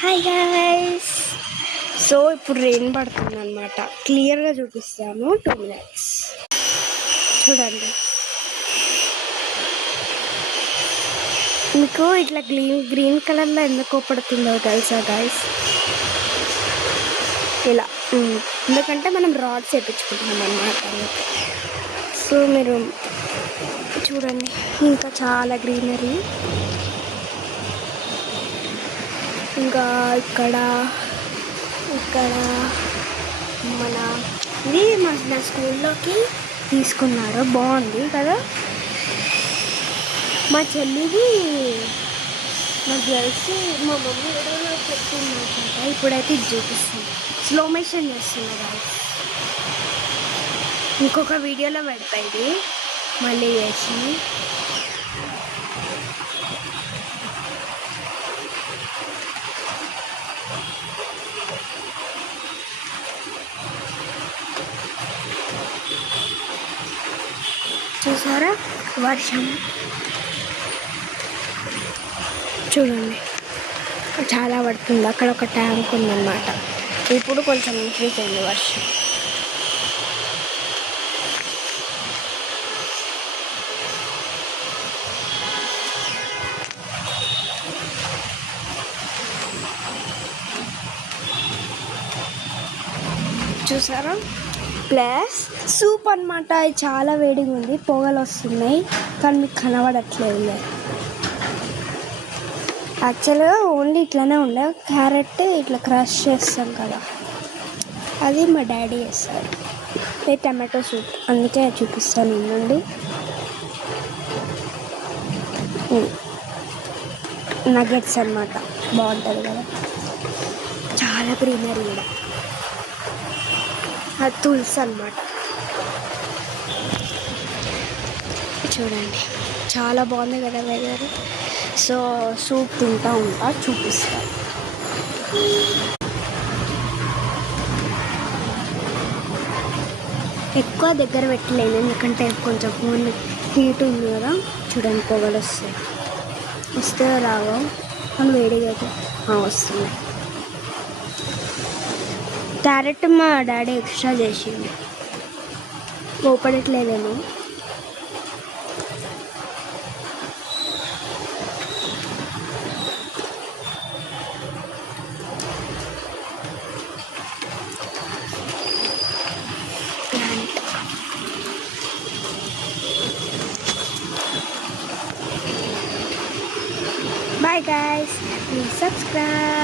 Hi guys. So ఇప్పుడు rain పడుతుంది అనమాట. క్లియర్గా చూపిస్తాను. 2 minutes చూడండి. మీకు ఇట్లా గ్రీన్ కలర్లో ఎందుకు పడుతుందో తెలుసా గైస్? ఇలా ఎందుకంటే మనం రాడ్స్ వేయించుకుంటున్నాం అన్నమాట. సో మీరు చూడండి, ఇంకా చాలా గ్రీనరీ. ఇంకా ఇక్కడ మన ఇది నా స్కూల్లోకి తీసుకున్నారు. బాగుంది కదా. మా చెల్లిది నాకు తెలిసి మా మమ్మీ వీడియోలో పెట్టుకున్నమాట. ఇప్పుడైతే ఇది చూపిస్తాను. స్లో మోషన్ చేస్తున్నా. ఇంకొక వీడియోలో పెడతాయి మళ్ళీ చేసి. చూసారా వర్షం? చూడండి చాలా పడుతుంది. అక్కడ ఒక ట్యాంక్ ఉందన్నమాట. ఇప్పుడు కొంచెం ఇంక్రీజ్ అయింది వర్షం. చూసారా? ప్లస్ సూప్ అన్నమాట. ఇది చాలా వేడిగా ఉంది, పొగలు వస్తున్నాయి కానీ మీకు కనబడట్లేదు. యాక్చువల్గా ఓన్లీ ఇట్లానే ఉండే. క్యారెట్ ఇట్లా క్రష్ చేస్తాం కదా, అది మా డాడీ చేస్తారు. ఇది టమాటో సూప్, అందుకే చూపిస్తాను. నుండి నగెట్స్ అన్నమాట. బాగుంటుంది కదా. చాలా గ్రీనరీ కూడా. అది తులసి అన్నమాట. చూడండి చాలా బాగుంది కదా వెదర్. సో సూప్ తింటా ఉంటా, చూపిస్తా. ఎక్కువ దగ్గర పెట్టలేను ఎందుకంటే కొంచెం ఫోన్ హీట్ ఉంది కదా. చూడండి పొగలు వస్తే రావో అని వేడిగా అయితే వస్తుంది. క్యారెట్ మా డాడీ ఎక్స్ట్రా చేసింది, ఓపడట్లేదేమో. Bye guys, please subscribe.